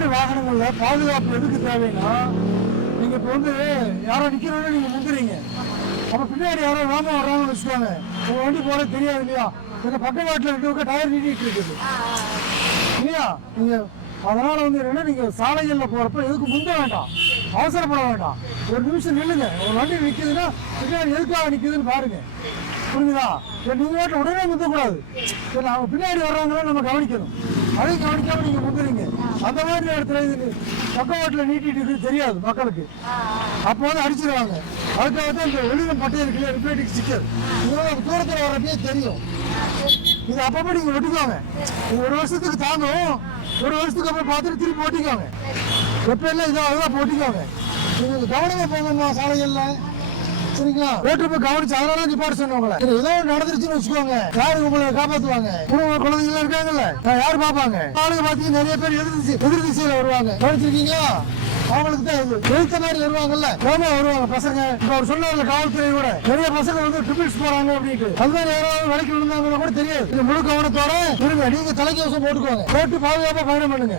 மாதிரி வாகனங்கள்ல பாதுகாப்பு எதுக்கு தேவைன்னா, நீங்க இப்ப யாரோ நிக்கிறோன்னு நீங்க முந்துறீங்க, அப்ப பின்னாடி யாரோ வேகமா வர்றாங்கன்னு வச்சுக்கோங்க, உங்க வண்டி போல தெரியாது இல்லையா, எங்க பக்கவாட்டில் இருக்க டயர் நீட்டிட்டு இருக்குது இல்லையா. நீங்க அதனால என்னன்னா, நீங்க சாலைகள்ல போறப்ப எதுக்கு முந்த வேண்டாம், அவசரப்பட வேண்டாம், ஒரு நிமிஷம் நில்லுங்க. ஒரு வண்டி நிக்குதுன்னா பின்னாடி எதுக்காக நிக்குதுன்னு பாருங்க, புரிஞ்சுதா. நீங்க வீட்டில் உடனே முந்தக்கூடாது, அவங்க பின்னாடி வர்றாங்கன்னா நம்ம கவனிக்கணும், அதையும் கவனிக்காம நீங்க முந்துறீங்க. அந்த மாதிரி இடத்துல இது பக்கவாட்டில் நீட்டிட்டு இருக்குது தெரியாது மக்களுக்கு, அப்போ அடிச்சிருவாங்க. அதுக்காக தான் இந்த ஒளிரும் பட்டை இருக்குல்ல, ரிஃப்ளெக்டிங் ஸ்டிக்கர், இதெல்லாம் தூரத்தில் வர்றப்பே தெரியும். இது அப்பப்போ நீங்க ஒட்டிக்கோங்க, இது ஒரு வருஷத்துக்கு தாங்கும், ஒரு வருஷத்துக்கு அப்புறம் பார்த்துட்டு திருப்பி ஓட்டிக்கோங்க. எப்ப எல்லாம் இதோ அதுதான் போட்டிக்கோங்க. நீங்க கவனமா போங்கம்மா சாலைகள்ல, சரிங்களா. ரோட்டு போய் கவனிச்சு அதனால நிப்பாட்ட சொன்னவங்கள, ஏதோ நடந்துருச்சுன்னு வச்சுக்கோங்க, யாரு உங்களை காப்பாத்துவாங்க? குழந்தைங்க இருக்காங்கல்ல, யாரு பாப்பாங்க? ஆளுங்க பாத்தீங்கன்னா நிறைய பேர் எதிர் திசையில வருவாங்க, கவனிச்சிருக்கீங்களா. அவங்களுக்கு தான் இது எழுத்த மாதிரி வருவாங்கல்ல, கோமா வருவாங்க பசங்க. இப்ப அவர் சொன்னார்ல காவல்துறை கூட நிறைய பசங்க ட்ரிபிள்ஸ் போறாங்க அப்படின்ட்டு, அதுதான் யாராவது வழக்கு விழுந்தாங்கன்னு கூட தெரியாது. முழு கவனத்தோட இருங்க, நீங்க தலைக்கவசம் போட்டுக்கோங்க, போட்டு பாதுகாப்பா பயணம் பண்ணுங்க.